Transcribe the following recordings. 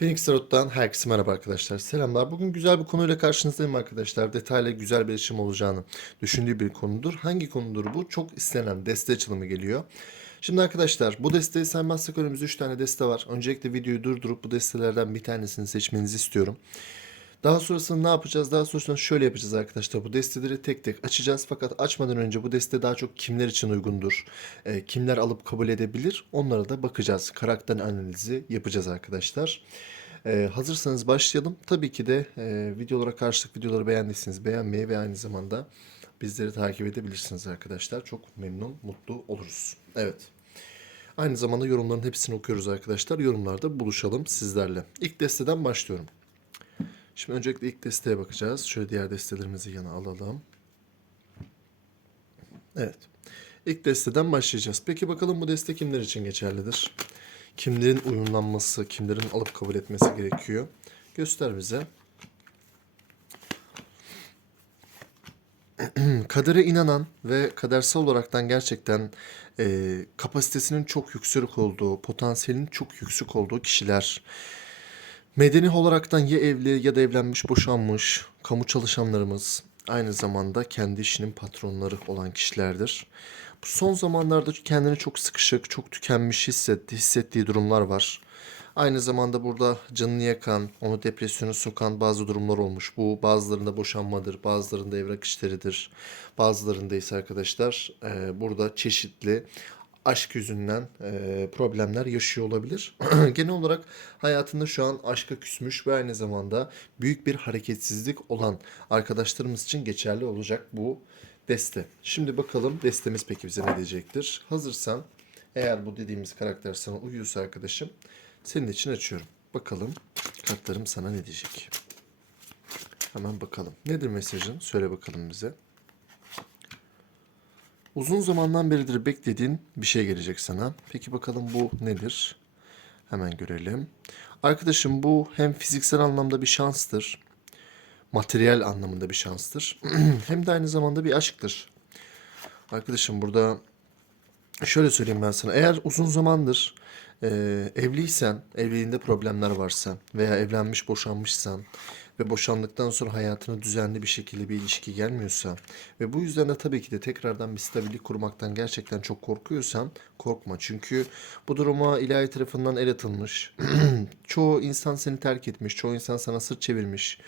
Phoenix Tarot'tan herkese merhaba arkadaşlar. Selamlar. Bugün güzel bir konuyla karşınızdayım arkadaşlar. Detaylı güzel bir işim olacağını düşündüğü bir konudur. Hangi konudur bu? Çok istenen deste açılımı geliyor. Şimdi arkadaşlar bu desteği saymazsak önümüzde 3 tane deste var. Öncelikle videoyu durdurup bu destelerden bir tanesini seçmenizi istiyorum. Daha sonrasında ne yapacağız? Daha sonrasında şöyle yapacağız arkadaşlar. Bu desteleri tek tek açacağız. Fakat açmadan önce bu deste daha çok kimler için uygundur? e, kimler alıp kabul edebilir? Onlara da bakacağız. Karakter analizi yapacağız arkadaşlar. E, hazırsanız başlayalım. Tabii ki de e, videolara karşılık videoları beğendiyseniz beğenmeyi ve aynı zamanda bizleri takip edebilirsiniz arkadaşlar. Çok memnun, mutlu oluruz. Evet. Aynı zamanda yorumların hepsini okuyoruz arkadaşlar. Yorumlarda buluşalım sizlerle. İlk desteden başlıyorum. Şimdi öncelikle ilk desteye bakacağız. Şöyle diğer destelerimizi yana alalım. Evet. İlk desteden başlayacağız. Peki bakalım bu deste kimler için geçerlidir? Kimlerin uyumlanması, kimlerin alıp kabul etmesi gerekiyor? Göster bize. Kadere inanan ve kadersel olaraktan gerçekten e, kapasitesinin çok yüksek olduğu, potansiyelinin çok yüksek olduğu kişiler Medeni olaraktan ya evli ya da evlenmiş, boşanmış, kamu çalışanlarımız aynı zamanda kendi işinin patronları olan kişilerdir. Bu son zamanlarda kendini çok sıkışık, çok tükenmiş hissetti, hissettiği durumlar var. Aynı zamanda burada canını yakan, onu depresyona sokan bazı durumlar olmuş. Bu bazılarında boşanmadır, bazılarında evrak işleridir. Bazılarında ise arkadaşlar e, burada çeşitli aşk yüzünden e, problemler yaşıyor olabilir. Genel olarak hayatında şu an aşka küsmüş ve aynı zamanda büyük bir hareketsizlik olan arkadaşlarımız için geçerli olacak bu deste. Şimdi bakalım destemiz peki bize ne diyecektir? Hazırsan eğer bu dediğimiz karakter sana uyuyorsa arkadaşım senin için açıyorum. Bakalım kartlarım sana ne diyecek? Hemen bakalım. Nedir mesajın? Söyle bakalım bize. Uzun zamandan beridir beklediğin bir şey gelecek sana. Peki bakalım bu nedir? Hemen görelim. Arkadaşım bu hem fiziksel anlamda bir şanstır, materyal anlamında bir şanstır. hem de aynı zamanda bir aşktır. Arkadaşım burada şöyle söyleyeyim ben sana. Eğer uzun zamandır e, evliysen, evliliğinde problemler varsa veya evlenmiş boşanmışsan ve boşandıktan sonra hayatına düzenli bir şekilde bir ilişki gelmiyorsa ve bu yüzden de tabii ki de tekrardan bir stabillik kurmaktan gerçekten çok korkuyorsan korkma. Çünkü bu duruma ilahi tarafından el atılmış. çoğu insan seni terk etmiş, çoğu insan sana sırt çevirmiş.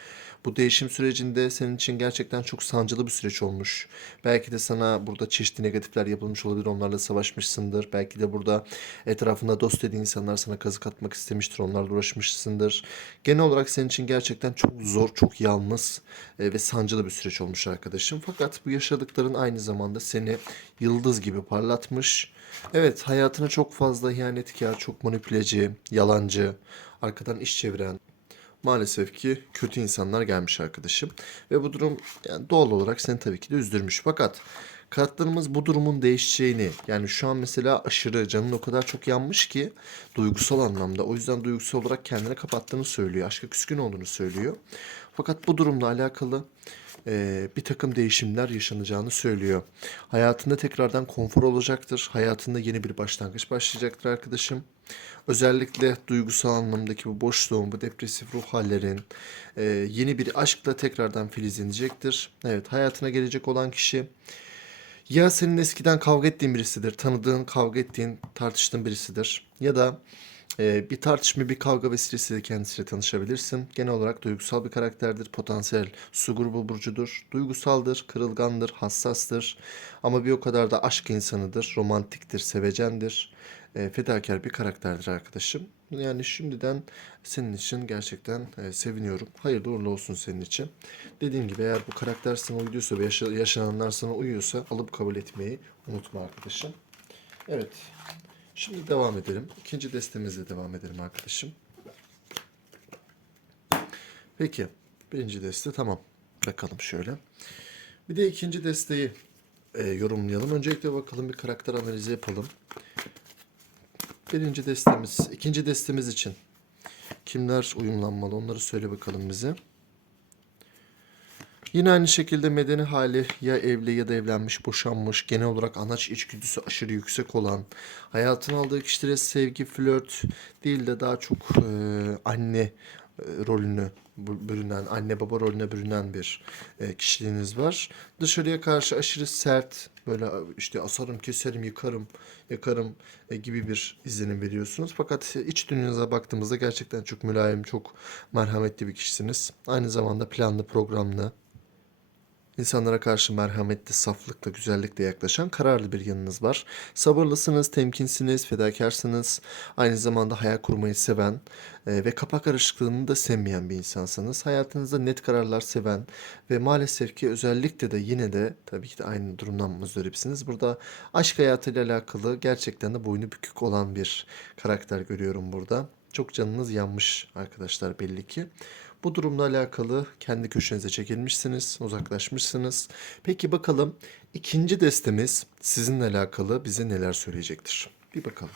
Bu değişim sürecinde senin için gerçekten çok sancılı bir süreç olmuş. Belki de sana burada çeşitli negatifler yapılmış olabilir, onlarla savaşmışsındır. Belki de burada etrafında dost dediğin insanlar sana kazık atmak istemiştir, onlarla uğraşmışsındır. Genel olarak senin için gerçekten çok zor, çok yalnız e, ve sancılı bir süreç olmuş arkadaşım. Fakat bu yaşadıkların aynı zamanda seni yıldız gibi parlatmış. Evet, hayatına çok fazla ihanetkar, çok manipüleci, yalancı, arkadan iş çeviren, maalesef ki kötü insanlar gelmiş arkadaşım. Ve bu durum yani doğal olarak seni tabii ki de üzdürmüş. Fakat kartlarımız bu durumun değişeceğini yani şu an mesela aşırı canın o kadar çok yanmış ki duygusal anlamda o yüzden duygusal olarak kendini kapattığını söylüyor. Aşka küskün olduğunu söylüyor. Fakat bu durumla alakalı e, bir takım değişimler yaşanacağını söylüyor. Hayatında tekrardan konfor olacaktır. Hayatında yeni bir başlangıç başlayacaktır arkadaşım. Özellikle duygusal anlamdaki bu boşluğun, bu depresif ruh hallerin e, yeni bir aşkla tekrardan filizlenecektir. Evet, hayatına gelecek olan kişi ya senin eskiden kavga ettiğin birisidir, tanıdığın, kavga ettiğin, tartıştığın birisidir. Ya da e, bir tartışma, bir kavga vesilesiyle kendisiyle tanışabilirsin. Genel olarak duygusal bir karakterdir, potansiyel su grubu burcudur. Duygusaldır, kırılgandır, hassastır. Ama bir o kadar da aşk insanıdır, romantiktir, sevecendir. E, fedakar bir karakterdir arkadaşım. Yani şimdiden senin için gerçekten e, seviniyorum. Hayırlı uğurlu olsun senin için. Dediğim gibi eğer bu karakter sana uyuyorsa ve yaşa- yaşananlar sana uyuyorsa alıp kabul etmeyi unutma arkadaşım. Evet. Şimdi devam edelim. İkinci destemizle devam edelim arkadaşım. Peki. Birinci deste tamam. Bakalım şöyle. Bir de ikinci desteği e, yorumlayalım. Öncelikle bakalım bir karakter analizi yapalım. Birinci destemiz, ikinci destemiz için kimler uyumlanmalı onları söyle bakalım bize. Yine aynı şekilde medeni hali ya evli ya da evlenmiş, boşanmış, genel olarak anaç içgüdüsü aşırı yüksek olan, hayatına aldığı kişilere sevgi, flört değil de daha çok e, anne rolünü bu- bürünen, anne baba rolüne bürünen bir e, kişiliğiniz var. Dışarıya karşı aşırı sert, böyle işte asarım, keserim, yıkarım, yakarım e, gibi bir izlenim veriyorsunuz. Fakat iç dünyanıza baktığımızda gerçekten çok mülayim, çok merhametli bir kişisiniz. Aynı zamanda planlı, programlı, İnsanlara karşı merhametli, saflıkla, güzellikle yaklaşan kararlı bir yanınız var. Sabırlısınız, temkinsiniz, fedakarsınız. Aynı zamanda hayal kurmayı seven e, ve kapak karışıklığını da sevmeyen bir insansınız. Hayatınızda net kararlar seven ve maalesef ki özellikle de yine de tabii ki de aynı durumdan muzdaripsiniz. Burada aşk hayatıyla alakalı gerçekten de boynu bükük olan bir karakter görüyorum burada. Çok canınız yanmış arkadaşlar belli ki. Bu durumla alakalı kendi köşenize çekilmişsiniz, uzaklaşmışsınız. Peki bakalım ikinci destemiz sizinle alakalı bize neler söyleyecektir? Bir bakalım.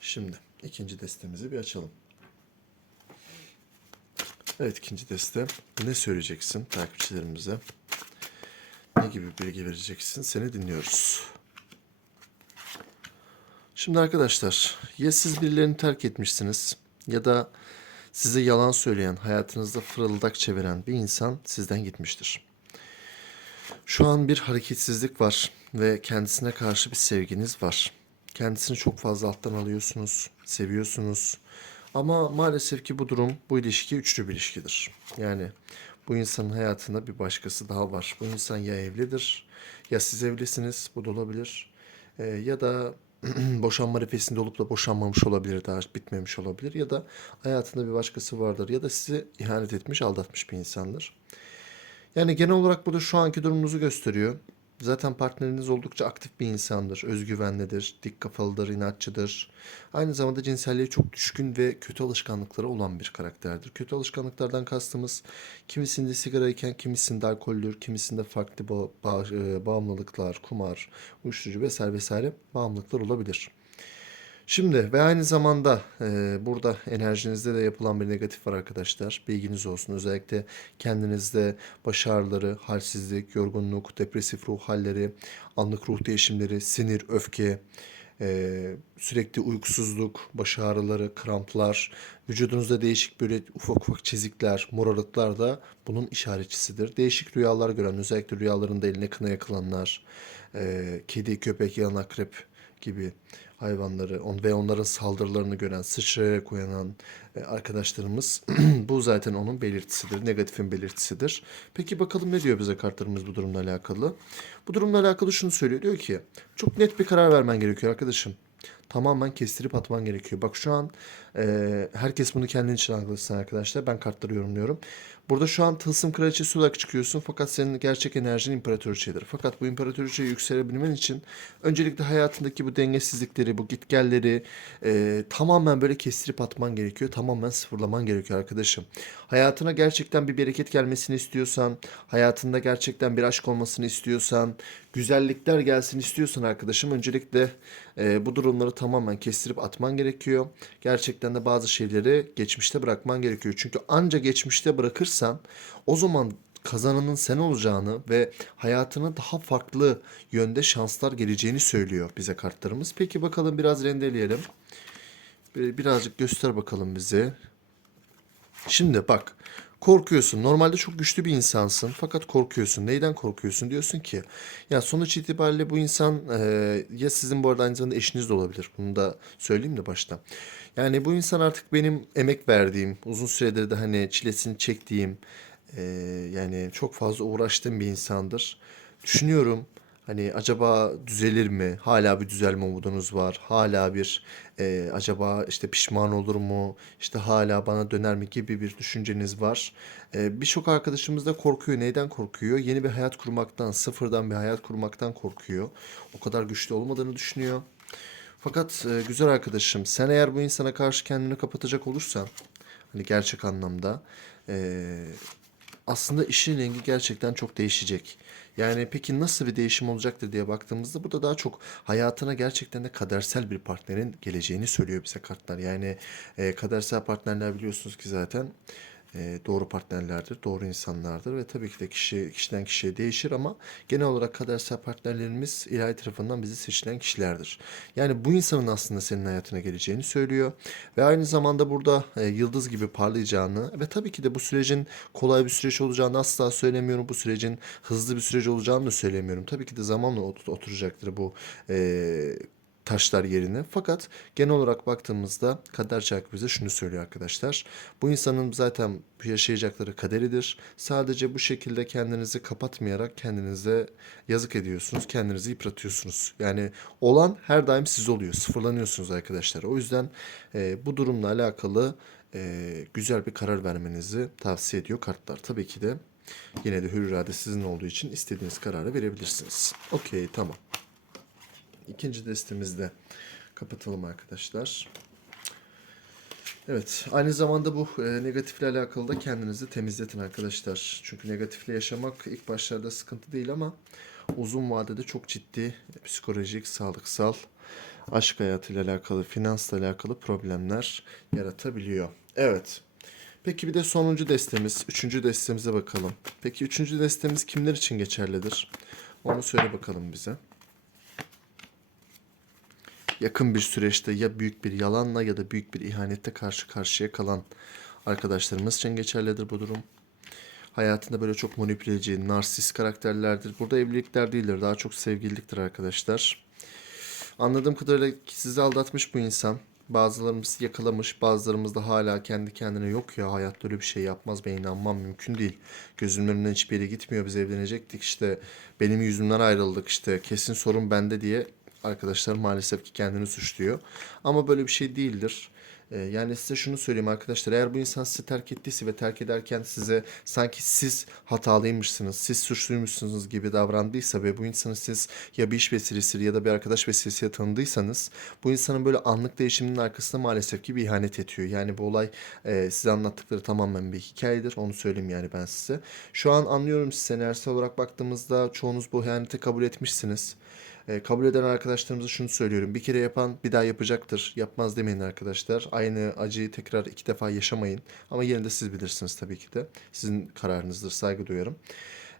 Şimdi ikinci destemizi bir açalım. Evet ikinci deste. Ne söyleyeceksin takipçilerimize? Ne gibi bilgi vereceksin? Seni dinliyoruz. Şimdi arkadaşlar ya siz birilerini terk etmişsiniz ya da size yalan söyleyen, hayatınızda fırıldak çeviren bir insan sizden gitmiştir. Şu an bir hareketsizlik var ve kendisine karşı bir sevginiz var. Kendisini çok fazla alttan alıyorsunuz, seviyorsunuz. Ama maalesef ki bu durum, bu ilişki üçlü bir ilişkidir. Yani bu insanın hayatında bir başkası daha var. Bu insan ya evlidir, ya siz evlisiniz, bu da olabilir. Ee, ya da boşanma arifesinde olup da boşanmamış olabilir, daha bitmemiş olabilir. Ya da hayatında bir başkası vardır. Ya da sizi ihanet etmiş, aldatmış bir insandır. Yani genel olarak burada şu anki durumunuzu gösteriyor. Zaten partneriniz oldukça aktif bir insandır. Özgüvenlidir, dik kafalıdır, inatçıdır. Aynı zamanda cinselliğe çok düşkün ve kötü alışkanlıkları olan bir karakterdir. Kötü alışkanlıklardan kastımız kimisinde sigara iken kimisinde alkoldür, kimisinde farklı ba- ba- e, bağımlılıklar, kumar, uyuşturucu vesaire vesaire bağımlılıklar olabilir. Şimdi ve aynı zamanda e, burada enerjinizde de yapılan bir negatif var arkadaşlar. Bilginiz olsun. Özellikle kendinizde baş ağrıları, halsizlik, yorgunluk, depresif ruh halleri, anlık ruh değişimleri, sinir, öfke, e, sürekli uykusuzluk, baş ağrıları, kramplar, vücudunuzda değişik böyle ufak ufak çizikler, morarıklar da bunun işaretçisidir. Değişik rüyalar gören, özellikle rüyalarında eline kına yakılanlar, e, kedi, köpek, yılan, akrep gibi hayvanları on ve onların saldırılarını gören, sıçrayarak uyanan e, arkadaşlarımız bu zaten onun belirtisidir, negatifin belirtisidir. Peki bakalım ne diyor bize kartlarımız bu durumla alakalı? Bu durumla alakalı şunu söylüyor. Diyor ki çok net bir karar vermen gerekiyor arkadaşım. Tamamen kestirip atman gerekiyor. Bak şu an e, herkes bunu kendin için algılasın arkadaşlar. Ben kartları yorumluyorum. Burada şu an tılsım kraliçesi olarak çıkıyorsun fakat senin gerçek enerjin imparatoriçedir. Fakat bu imparatoriçeye yükselebilmen için öncelikle hayatındaki bu dengesizlikleri, bu gitgelleri e, tamamen böyle kestirip atman gerekiyor. Tamamen sıfırlaman gerekiyor arkadaşım. Hayatına gerçekten bir bereket gelmesini istiyorsan, hayatında gerçekten bir aşk olmasını istiyorsan, güzellikler gelsin istiyorsan arkadaşım öncelikle e, bu durumları tamamen kestirip atman gerekiyor. Gerçekten de bazı şeyleri geçmişte bırakman gerekiyor. Çünkü anca geçmişte bırakırsan o zaman kazananın sen olacağını ve hayatına daha farklı yönde şanslar geleceğini söylüyor bize kartlarımız. Peki bakalım biraz rendeleyelim. Bir- Birazcık göster bakalım bize. Şimdi bak korkuyorsun. Normalde çok güçlü bir insansın fakat korkuyorsun. Neyden korkuyorsun? Diyorsun ki ya sonuç itibariyle bu insan e, ya sizin bu arada aynı zamanda eşiniz de olabilir. Bunu da söyleyeyim de başta. Yani bu insan artık benim emek verdiğim, uzun süredir de hani çilesini çektiğim, e, yani çok fazla uğraştığım bir insandır. Düşünüyorum Hani acaba düzelir mi? Hala bir düzelme umudunuz var. Hala bir e, acaba işte pişman olur mu? İşte hala bana döner mi gibi bir düşünceniz var. E, birçok arkadaşımız da korkuyor. Neyden korkuyor? Yeni bir hayat kurmaktan, sıfırdan bir hayat kurmaktan korkuyor. O kadar güçlü olmadığını düşünüyor. Fakat e, güzel arkadaşım, sen eğer bu insana karşı kendini kapatacak olursan, hani gerçek anlamda, e, aslında işin rengi gerçekten çok değişecek. Yani peki nasıl bir değişim olacaktır diye baktığımızda burada daha çok hayatına gerçekten de kadersel bir partnerin geleceğini söylüyor bize kartlar. Yani e, kadersel partnerler biliyorsunuz ki zaten doğru partnerlerdir, doğru insanlardır ve tabii ki de kişi kişiden kişiye değişir ama genel olarak kadersel partnerlerimiz ilahi tarafından bizi seçilen kişilerdir. Yani bu insanın aslında senin hayatına geleceğini söylüyor ve aynı zamanda burada e, yıldız gibi parlayacağını ve tabii ki de bu sürecin kolay bir süreç olacağını asla söylemiyorum. Bu sürecin hızlı bir süreç olacağını da söylemiyorum. Tabii ki de zamanla ot- oturacaktır bu e, taşlar yerine. Fakat genel olarak baktığımızda kader çarkı bize şunu söylüyor arkadaşlar. Bu insanın zaten yaşayacakları kaderidir. Sadece bu şekilde kendinizi kapatmayarak kendinize yazık ediyorsunuz. Kendinizi yıpratıyorsunuz. Yani olan her daim siz oluyor. Sıfırlanıyorsunuz arkadaşlar. O yüzden e, bu durumla alakalı e, güzel bir karar vermenizi tavsiye ediyor kartlar. Tabii ki de yine de hür irade sizin olduğu için istediğiniz kararı verebilirsiniz. Okey tamam. İkinci destemizde kapatalım arkadaşlar. Evet, aynı zamanda bu e, negatifle alakalı da kendinizi temizletin arkadaşlar. Çünkü negatifle yaşamak ilk başlarda sıkıntı değil ama uzun vadede çok ciddi psikolojik, sağlıksal, aşk hayatıyla alakalı, finansla alakalı problemler yaratabiliyor. Evet. Peki bir de sonuncu destemiz, üçüncü destemize bakalım. Peki üçüncü destemiz kimler için geçerlidir? Onu söyle bakalım bize yakın bir süreçte ya büyük bir yalanla ya da büyük bir ihanette karşı karşıya kalan arkadaşlarımız için geçerlidir bu durum. Hayatında böyle çok manipüleci, narsist karakterlerdir. Burada evlilikler değildir. Daha çok sevgililiktir arkadaşlar. Anladığım kadarıyla sizi aldatmış bu insan. Bazılarımız yakalamış, bazılarımız da hala kendi kendine yok ya hayatta öyle bir şey yapmaz ben inanmam mümkün değil. Gözümün önünden hiçbir yere gitmiyor biz evlenecektik işte benim yüzümden ayrıldık işte kesin sorun bende diye arkadaşlar maalesef ki kendini suçluyor. Ama böyle bir şey değildir. Ee, yani size şunu söyleyeyim arkadaşlar eğer bu insan sizi terk ettiyse ve terk ederken size sanki siz hatalıymışsınız, siz suçluymuşsunuz gibi davrandıysa ve bu insanı siz ya bir iş vesilesiyle ya da bir arkadaş vesilesiyle tanıdıysanız bu insanın böyle anlık değişiminin arkasında maalesef ki bir ihanet yatıyor. Yani bu olay e, size anlattıkları tamamen bir hikayedir. Onu söyleyeyim yani ben size. Şu an anlıyorum siz senaryosel olarak baktığımızda çoğunuz bu ihaneti kabul etmişsiniz. E, kabul eden arkadaşlarımıza şunu söylüyorum. Bir kere yapan bir daha yapacaktır. Yapmaz demeyin arkadaşlar. Aynı acıyı tekrar iki defa yaşamayın. Ama yine de siz bilirsiniz tabii ki de. Sizin kararınızdır. Saygı duyarım.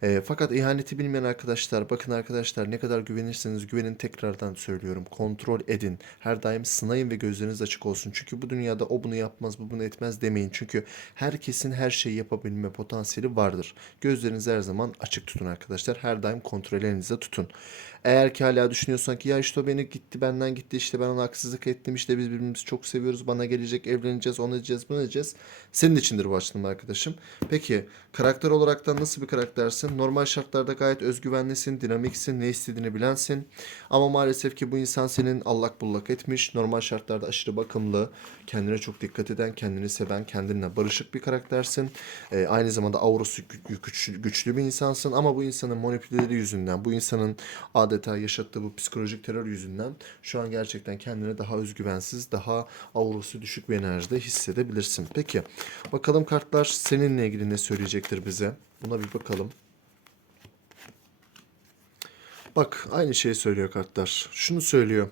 E, fakat ihaneti bilmeyen arkadaşlar, bakın arkadaşlar ne kadar güvenirseniz güvenin tekrardan söylüyorum. Kontrol edin. Her daim sınayın ve gözleriniz açık olsun. Çünkü bu dünyada o bunu yapmaz, bu bunu etmez demeyin. Çünkü herkesin her şeyi yapabilme potansiyeli vardır. Gözlerinizi her zaman açık tutun arkadaşlar. Her daim kontrol elinizde tutun. Eğer ki hala düşünüyorsan ki ya işte o beni gitti benden gitti işte ben ona haksızlık ettim işte biz birbirimizi çok seviyoruz bana gelecek evleneceğiz onu edeceğiz bunu edeceğiz. Senin içindir bu açılım arkadaşım. Peki karakter olaraktan nasıl bir karaktersin? Normal şartlarda gayet özgüvenlisin, dinamiksin, ne istediğini bilensin. Ama maalesef ki bu insan senin allak bullak etmiş. Normal şartlarda aşırı bakımlı, kendine çok dikkat eden, kendini seven, kendinle barışık bir karaktersin. Ee, aynı zamanda gü- güçlü, güçlü bir insansın ama bu insanın manipüleleri yüzünden, bu insanın adeta yaşattığı bu psikolojik terör yüzünden şu an gerçekten kendine daha özgüvensiz, daha aurası düşük bir enerjide hissedebilirsin. Peki bakalım kartlar seninle ilgili ne söyleyecektir bize? Buna bir bakalım. Bak aynı şeyi söylüyor kartlar. Şunu söylüyor.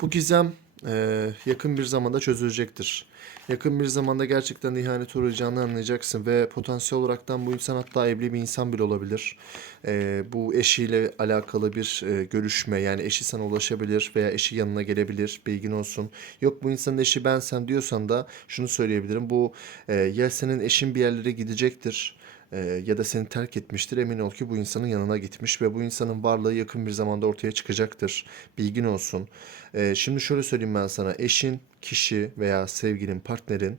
Bu gizem e, yakın bir zamanda çözülecektir. Yakın bir zamanda gerçekten ihanet uğrayacağını anlayacaksın ve potansiyel olaraktan bu insan hatta evli bir insan bile olabilir. E, bu eşiyle alakalı bir e, görüşme yani eşi sana ulaşabilir veya eşi yanına gelebilir bilgin olsun. Yok bu insanın eşi ben sen diyorsan da şunu söyleyebilirim. Bu e, ya senin eşin bir yerlere gidecektir e, ya da seni terk etmiştir. Emin ol ki bu insanın yanına gitmiş ve bu insanın varlığı yakın bir zamanda ortaya çıkacaktır. Bilgin olsun. E, şimdi şöyle söyleyeyim ben sana. Eşin, kişi veya sevgilin, partnerin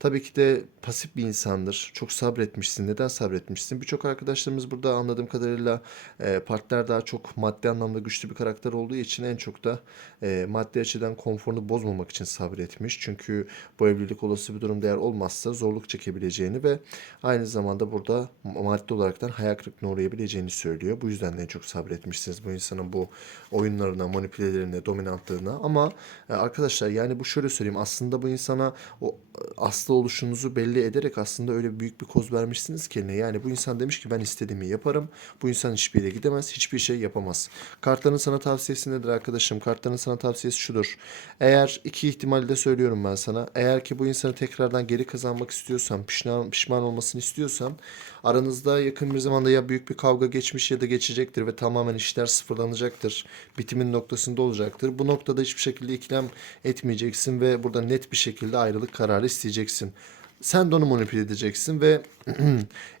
tabii ki de pasif bir insandır. Çok sabretmişsin. Neden sabretmişsin? Birçok arkadaşlarımız burada anladığım kadarıyla e, partner daha çok maddi anlamda güçlü bir karakter olduğu için en çok da e, maddi açıdan konforunu bozmamak için sabretmiş. Çünkü bu evlilik olası bir durumda eğer olmazsa zorluk çekebileceğini ve aynı zamanda burada maddi olaraktan hayal kırıklığına uğrayabileceğini söylüyor. Bu yüzden de en çok sabretmişsiniz bu insanın bu oyunlarına, manipülelerine, dominantlığına. Ama e, arkadaşlar yani bu şöyle söyleyeyim aslında bu insana o aslı şanslı oluşunuzu belli ederek aslında öyle büyük bir koz vermişsiniz ki eline. Yani bu insan demiş ki ben istediğimi yaparım. Bu insan hiçbir yere gidemez, hiçbir şey yapamaz. Kartların sana tavsiyesi nedir arkadaşım? Kartların sana tavsiyesi şudur. Eğer iki ihtimalle de söylüyorum ben sana. Eğer ki bu insanı tekrardan geri kazanmak istiyorsan, pişman, pişman olmasını istiyorsan aranızda yakın bir zamanda ya büyük bir kavga geçmiş ya da geçecektir ve tamamen işler sıfırlanacaktır. Bitimin noktasında olacaktır. Bu noktada hiçbir şekilde ikilem etmeyeceksin ve burada net bir şekilde ayrılık kararı isteyeceksin. Sen de onu manipüle edeceksin ve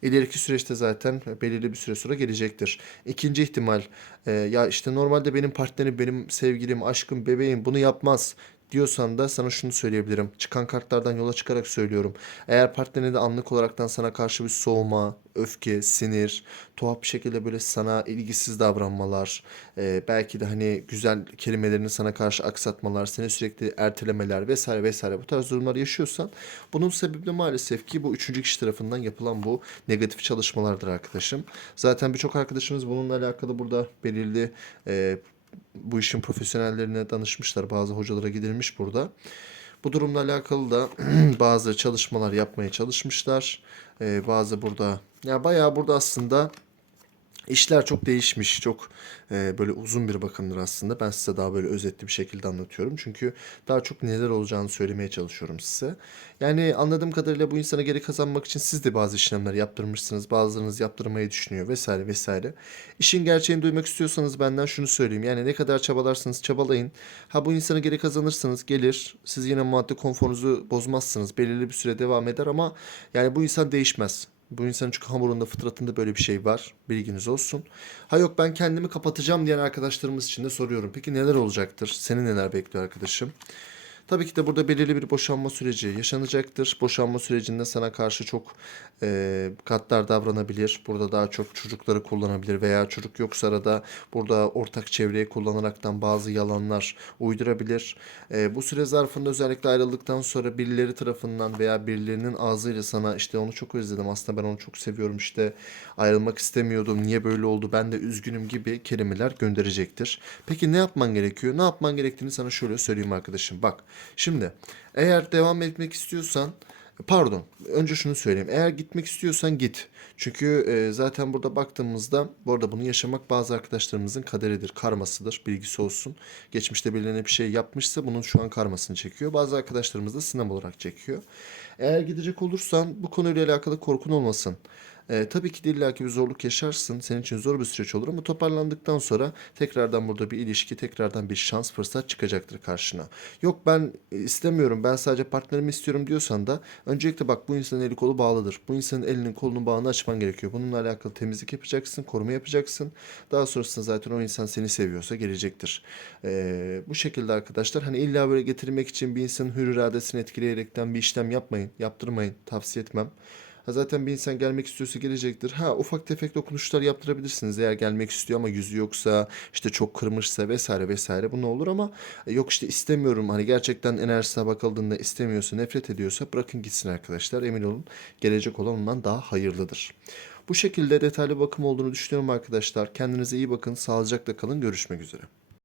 ileriki süreçte zaten belirli bir süre sonra gelecektir. İkinci ihtimal e, ya işte normalde benim partnerim, benim sevgilim, aşkım, bebeğim bunu yapmaz diyorsan da sana şunu söyleyebilirim. Çıkan kartlardan yola çıkarak söylüyorum. Eğer partnerin de anlık olaraktan sana karşı bir soğuma, öfke, sinir, tuhaf bir şekilde böyle sana ilgisiz davranmalar, e, belki de hani güzel kelimelerini sana karşı aksatmalar, seni sürekli ertelemeler vesaire vesaire bu tarz durumlar yaşıyorsan bunun sebebi de maalesef ki bu üçüncü kişi tarafından yapılan bu negatif çalışmalardır arkadaşım. Zaten birçok arkadaşımız bununla alakalı burada belirli e, bu işin profesyonellerine danışmışlar. Bazı hocalara gidilmiş burada. Bu durumla alakalı da bazı çalışmalar yapmaya çalışmışlar. Ee, bazı burada ya bayağı burada aslında işler çok değişmiş. Çok e, böyle uzun bir bakımdır aslında. Ben size daha böyle özetli bir şekilde anlatıyorum. Çünkü daha çok neler olacağını söylemeye çalışıyorum size. Yani anladığım kadarıyla bu insanı geri kazanmak için siz de bazı işlemler yaptırmışsınız. Bazılarınız yaptırmayı düşünüyor vesaire vesaire. İşin gerçeğini duymak istiyorsanız benden şunu söyleyeyim. Yani ne kadar çabalarsanız çabalayın. Ha bu insanı geri kazanırsanız gelir. Siz yine madde konforunuzu bozmazsınız. Belirli bir süre devam eder ama yani bu insan değişmez. Bu insanın çünkü hamurunda, fıtratında böyle bir şey var. Bilginiz olsun. Ha yok ben kendimi kapatacağım diyen arkadaşlarımız için de soruyorum. Peki neler olacaktır? Seni neler bekliyor arkadaşım? Tabii ki de burada belirli bir boşanma süreci yaşanacaktır. Boşanma sürecinde sana karşı çok e, gaddar davranabilir. Burada daha çok çocukları kullanabilir veya çocuk yoksa arada burada ortak çevreyi kullanaraktan bazı yalanlar uydurabilir. E, bu süre zarfında özellikle ayrıldıktan sonra birileri tarafından veya birilerinin ağzıyla sana işte onu çok özledim aslında ben onu çok seviyorum işte ayrılmak istemiyordum niye böyle oldu ben de üzgünüm gibi kelimeler gönderecektir. Peki ne yapman gerekiyor? Ne yapman gerektiğini sana şöyle söyleyeyim arkadaşım. Bak şimdi eğer devam etmek istiyorsan Pardon. Önce şunu söyleyeyim. Eğer gitmek istiyorsan git. Çünkü e, zaten burada baktığımızda bu arada bunu yaşamak bazı arkadaşlarımızın kaderidir, karmasıdır. Bilgisi olsun. Geçmişte birilerine bir şey yapmışsa bunun şu an karmasını çekiyor. Bazı arkadaşlarımız da sınav olarak çekiyor. Eğer gidecek olursan bu konuyla alakalı korkun olmasın. E, tabii ki illaki bir zorluk yaşarsın. Senin için zor bir süreç olur ama toparlandıktan sonra tekrardan burada bir ilişki, tekrardan bir şans, fırsat çıkacaktır karşına. Yok ben istemiyorum, ben sadece partnerimi istiyorum diyorsan da öncelikle bak bu insanın eli kolu bağlıdır. Bu insanın elinin kolunun bağını açman gerekiyor. Bununla alakalı temizlik yapacaksın, koruma yapacaksın. Daha sonrasında zaten o insan seni seviyorsa gelecektir. E, bu şekilde arkadaşlar hani illa böyle getirmek için bir insanın hür iradesini etkileyerekten bir işlem yapmayın, yaptırmayın. Tavsiye etmem. Ha zaten bir insan gelmek istiyorsa gelecektir. Ha ufak tefek dokunuşlar yaptırabilirsiniz eğer gelmek istiyor ama yüzü yoksa işte çok kırmışsa vesaire vesaire bu ne olur ama e, yok işte istemiyorum hani gerçekten enerjisine bakıldığında istemiyorsa nefret ediyorsa bırakın gitsin arkadaşlar emin olun gelecek olan ondan daha hayırlıdır. Bu şekilde detaylı bakım olduğunu düşünüyorum arkadaşlar. Kendinize iyi bakın, sağlıcakla kalın. Görüşmek üzere.